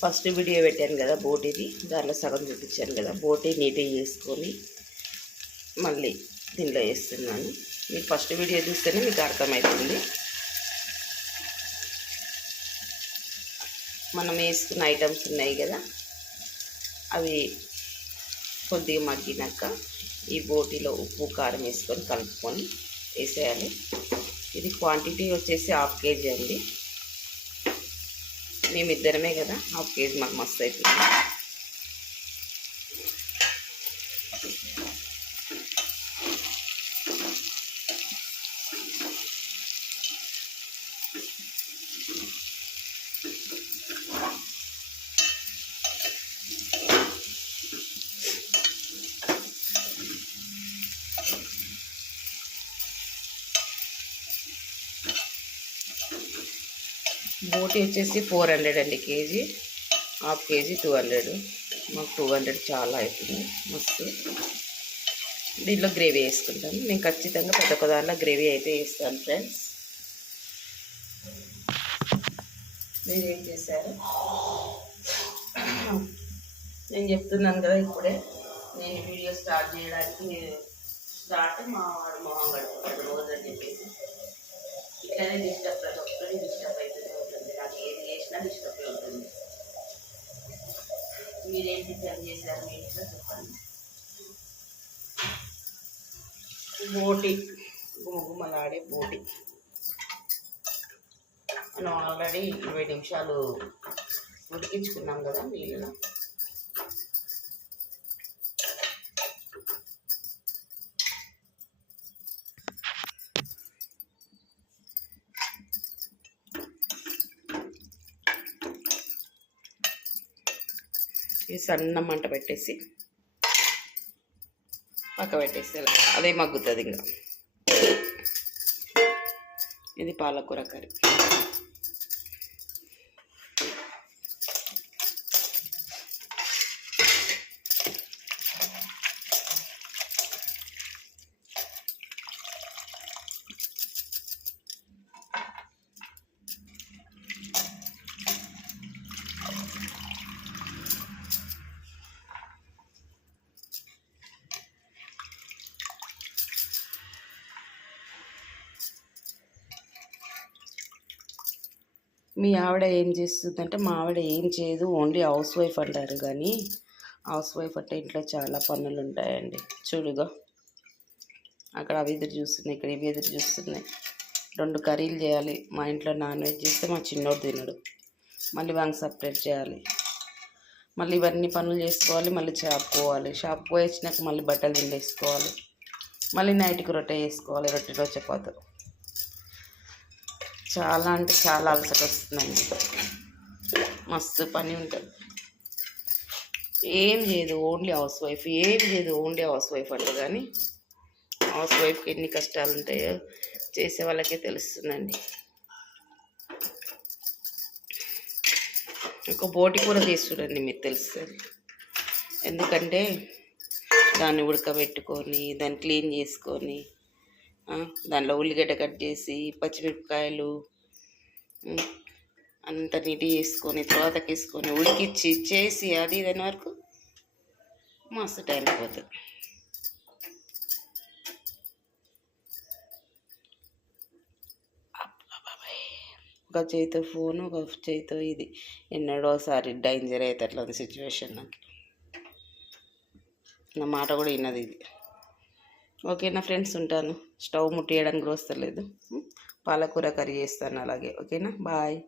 First video పెట్టాను కదా బోటీది దాంట్లో సగం చూపించాను కదా. బోటీ నీట్గా చేసుకొని మళ్ళీ దీనిలో వేస్తున్నాను. మీకు ఫస్ట్ వీడియో చూస్తేనే మీకు అర్థమవుతుంది. మనం వేసుకున్న ఐటమ్స్ ఉన్నాయి కదా అవి కొద్దిగా మగ్గినాక ఈ బోటీలో ఉప్పు కారం వేసుకొని కలుపుకొని వేసేయాలి. ఇది క్వాంటిటీ వచ్చేసి హాఫ్ కేజీ అండి. మేమిద్దరమే కదా. హాఫ్ కేజీ మాకు మస్తు అయిపోయింది. బోటి వచ్చేసి ఫోర్ హండ్రెడ్ అండి KG. Half KG two hundred. మాకు టూ హండ్రెడ్ చాలా అవుతుంది. మస్తు. దీంట్లో గ్రేవీ వేసుకుంటాను. నేను ఖచ్చితంగా పెద్ద ఒక గ్రేవీ అయితే వేస్తాను ఫ్రెండ్స్. మీరు ఏం చేశారు? నేను చెప్తున్నాను కదా ఇప్పుడే. నేను వీడియో స్టార్ట్ చేయడానికి స్టార్ట్ మా వాడు మొహం గడుపుతాడు రోజు అని చెప్పేసి. ఇట్లానే డిస్టర్బ్ ప్రతి ఒక్కరి డిస్టర్బ్ అవుతూనే ఉంటుంది నాకు ఏది చేసినా డిస్టర్బ్ ఉంటుంది మీరేంటి పని చేశారు? మీ ఇంట్లో చెప్పండి. బోటి. గుమగుమలాడే బోటి. మనం ఆల్రెడీ ఇరవై నిమిషాలు ఉడికించుకున్నాం కదా నీళ్ళలో. ఇది సన్న మంట పెట్టేసి పక్క పెట్టేసి అదే మగ్గుతుంది ఇంకా. ఇది పాలకూర కర్రీ. మీ ఆవిడ ఏం చేస్తుందంటే మా ఆవిడ ఏం చేయదు ఓన్లీ హౌస్ వైఫ్ అంటారు కానీ హౌస్ వైఫ్ అంటే ఇంట్లో చాలా పనులు ఉంటాయండి. చూడుగా అక్కడ అవి ఎదురు చూస్తున్నాయి ఇక్కడ ఇవి ఎదురు చూస్తున్నాయి. రెండు కర్రీలు చేయాలి మా ఇంట్లో నాన్ వెజ్ చేస్తే మా చిన్నోడు తినడు. మళ్ళీ వాంగ్ సపరేట్ చేయాలి. మళ్ళీ ఇవన్నీ పనులు చేసుకోవాలి మళ్ళీ షాప్ పోవాలి. షాప్కి పోయి వచ్చినాక మళ్ళీ బట్టలు తిండేసుకోవాలి మళ్ళీ నైట్కి రొట్టె చేసుకోవాలి రొట్టెలో చపాతీ. చాలా అంటే చాలా అలసట వస్తుందండి. మస్తు పని ఉంటుంది. ఏం చేయదు ఓన్లీ హౌస్ వైఫ్ ఏం చేయదు ఓన్లీ హౌస్ వైఫ్ అంటే కానీ హౌస్ వైఫ్కి ఎన్ని కష్టాలు ఉంటాయో చేసే వాళ్ళకే తెలుస్తుందండి. ఒక బోటి కూర చేసి మీకు తెలుస్తుంది. ఎందుకంటే దాన్ని ఉడకబెట్టుకొని దాన్ని క్లీన్ చేసుకొని దాంట్లో ఉల్లిగడ్డ కట్ చేసి పచ్చిమిరపకాయలు అంత నీటి వేసుకొని తర్వాతకి వేసుకొని ఉడికిచ్చి చేసి అది ఇదని వరకు మస్తు టైం అయిపోతుంది ఒక చేతితో ఫోను ఒక చేతితో ఇది. ఎన్నడోసారి డేంజర్ అవుతుంది అట్లా ఉంది సిచ్యువేషన్ నాకు నా మాట కూడా విన్నది ఇది. ఓకేనా ఫ్రెండ్స్ ఉంటాను స్టవ్ ముట్టేయడానికి కూడా వస్తలేదు. పాలకూర కర్రీ చేస్తాను అలాగే. ఓకేనా? బాయ్.